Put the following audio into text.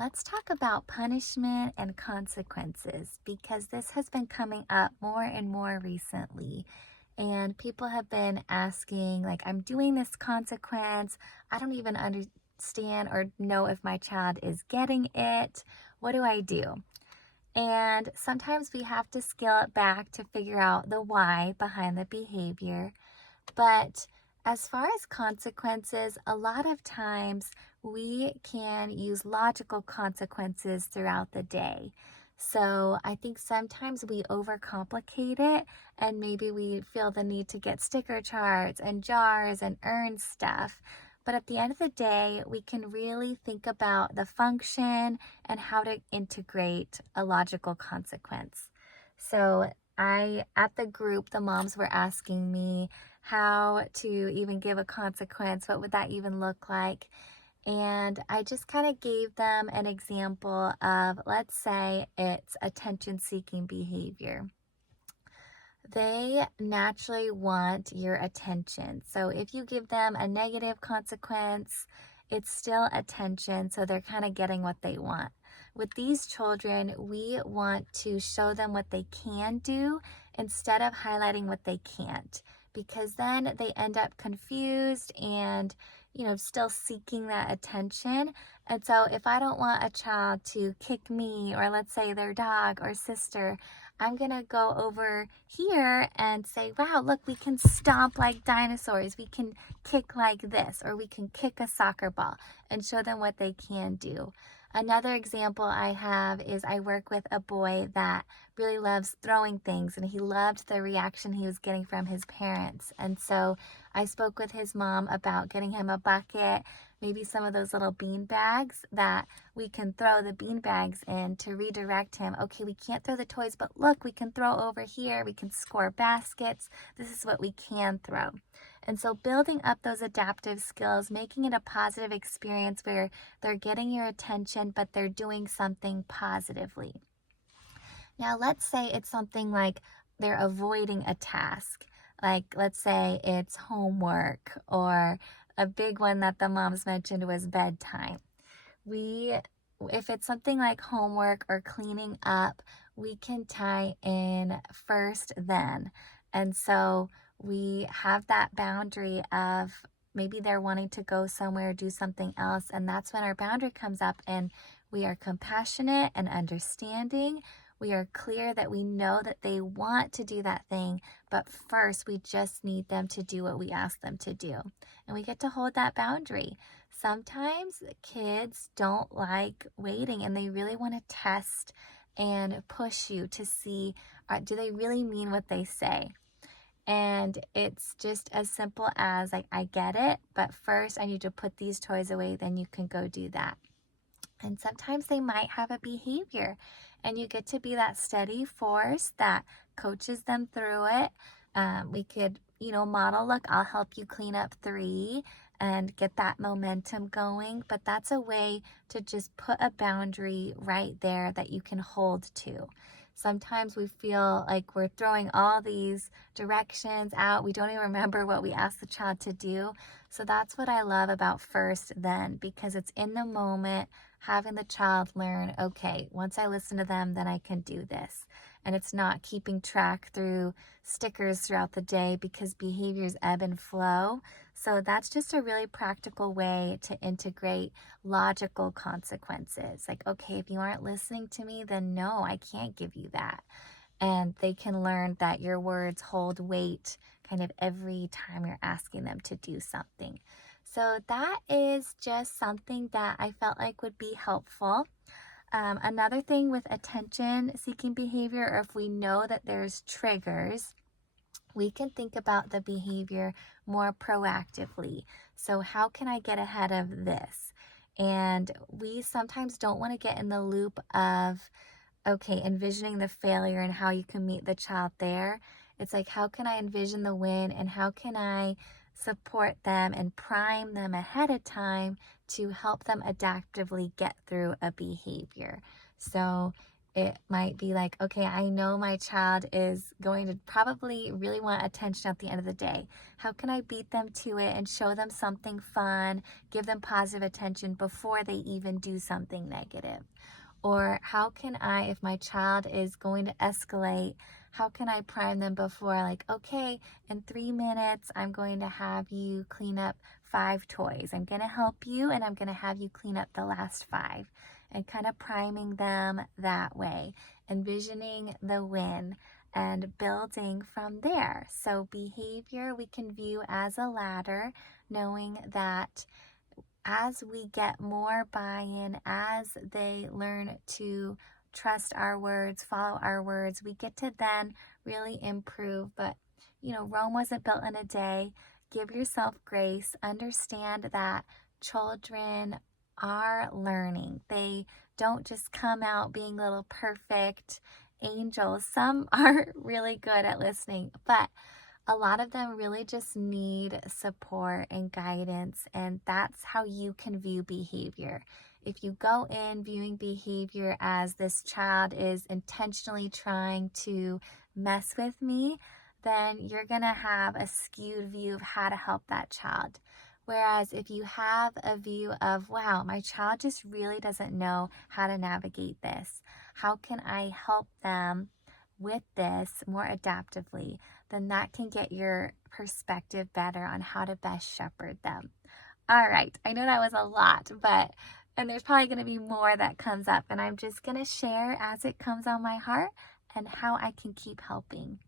Let's talk about punishment and consequences because this has been coming up more and more recently. And people have been asking, like, I'm doing this consequence. I don't even understand or know if my child is getting it. What do I do? And sometimes we have to scale it back to figure out the why behind the behavior. But as far as consequences, a lot of times we can use logical consequences throughout the day. So I think sometimes we overcomplicate it and maybe we feel the need to get sticker charts and jars and earn stuff. But at the end of the day, we can really think about the function and how to integrate a logical consequence. So at the group, the moms were asking me, how to even give a consequence. What would that even look like? And I just kind of gave them an example of, let's say it's attention-seeking behavior. They naturally want your attention. So if you give them a negative consequence, it's still attention. So they're kind of getting what they want. With these children, we want to show them what they can do instead of highlighting what they can't, because then they end up confused and, still seeking that attention. And so if I don't want a child to kick me or let's say their dog or sister, I'm going to go over here and say, wow, look, we can stomp like dinosaurs. We can kick like this, or we can kick a soccer ball, and show them what they can do. Another example I have is I work with a boy that really loves throwing things, and he loved the reaction he was getting from his parents. And so I spoke with his mom about getting him a bucket, maybe some of those little bean bags that we can throw the bean bags in to redirect him. Okay, we can't throw the toys, but look, we can throw over here. We can score baskets. This is what we can throw. And so building up those adaptive skills, making it a positive experience where they're getting your attention, but they're doing something positively. Now, let's say it's something like they're avoiding a task. Like, let's say it's homework, or a big one that the moms mentioned was bedtime. If it's something like homework or cleaning up, we can tie in first, then. And so we have that boundary of maybe they're wanting to go somewhere, do something else. And that's when our boundary comes up, and we are compassionate and understanding. We are clear that we know that they want to do that thing, but first we just need them to do what we ask them to do. And we get to hold that boundary. Sometimes kids don't like waiting, and they really want to test and push you to see, do they really mean what they say? And it's just as simple as, like, I get it, but first I need to put these toys away, then you can go do that. And sometimes they might have a behavior, and you get to be that steady force that coaches them through it. We could, model, look, I'll help you clean up 3 and get that momentum going. But that's a way to just put a boundary right there that you can hold to. Sometimes we feel like we're throwing all these directions out. We don't even remember what we asked the child to do. So that's what I love about first, then, because it's in the moment, having the child learn, okay, once I listen to them, then I can do this. And it's not keeping track through stickers throughout the day, because behaviors ebb and flow. So that's just a really practical way to integrate logical consequences. Like, okay, if you aren't listening to me, then no, I can't give you that. And they can learn that your words hold weight kind of every time you're asking them to do something. So that is just something that I felt like would be helpful. Another thing with attention-seeking behavior, or if we know that there's triggers, we can think about the behavior more proactively. So how can I get ahead of this? And we sometimes don't want to get in the loop of, okay, envisioning the failure and how you can meet the child there. It's like, how can I envision the win, and how can I support them and prime them ahead of time to help them adaptively get through a behavior? So It might be like, okay, I know my child is going to probably really want attention at the end of the day. How can I beat them to it and show them something fun, give them positive attention before they even do something negative? Or how can I, if my child is going to escalate, how can I prime them before, like, okay, in 3 minutes, I'm going to have you clean up 5 toys. I'm going to help you and I'm going to have you clean up the last 5, and kind of priming them that way, envisioning the win and building from there. So behavior we can view as a ladder, knowing that as we get more buy-in, as they learn to trust our words, follow our words, we get to then really improve. But, Rome wasn't built in a day. Give yourself grace. Understand that children are learning. They don't just come out being little perfect angels. Some are really good at listening, but a lot of them really just need support and guidance, and that's how you can view behavior. If you go in viewing behavior as this child is intentionally trying to mess with me, then you're going to have a skewed view of how to help that child. Whereas if you have a view of, wow, my child just really doesn't know how to navigate this. How can I help them with this more adaptively? Then that can get your perspective better on how to best shepherd them. All right, I know that was a lot, and there's probably going to be more that comes up, and I'm just going to share as it comes on my heart and how I can keep helping.